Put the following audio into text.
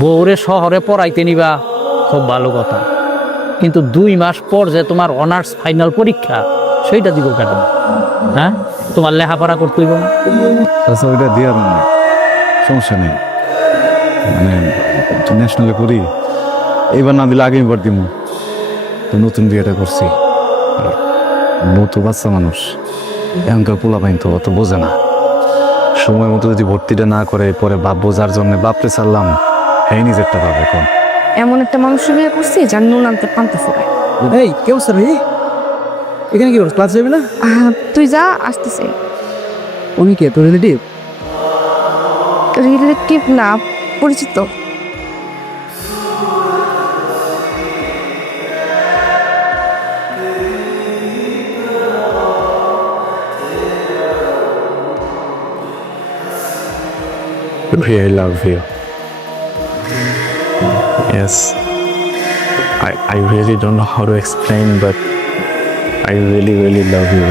বউরে শহরে পড়াইতে নিবা খুব ভালো কথা, কিন্তু 2 মাস পর যে তোমার অনার্স ফাইনাল পরীক্ষা সেইটা দিব কেন? হ্যাঁ, তোমার লেখাপড়া করতে হইব না? আচ্ছা ওইটা দিয়ে আর না, সমস্যা নেই। মানে ন্যাশনালে করি, এইবার না দিলে আগামীবার দিব। তো নতুন বিয়েটা করছি, আর বউ তো বাচ্চা মানুষ, এখনকার পোলা পাইন তো অত বোঝে না। সময় মতো যদি ভর্তিটা না করে পরে বাপ বোঝার জন্য বাপরে ছাড়লাম, হ্যাঁ নিজেরটা পাবে কোন। এমন একটা মানুষের বিয়ে করছি যার নুন আনতে পান্তা ফোড়ায়। এই কেউ স্যার ভাই, এখানে কি করছ? ক্লাস যাবি না? তুই যা, আসতেছে। উনি কে, তোর রিলেটিভ? রিলেটিভ না, পরিচিত। I love you. Yes. I really don't know how to explain, but I really love you.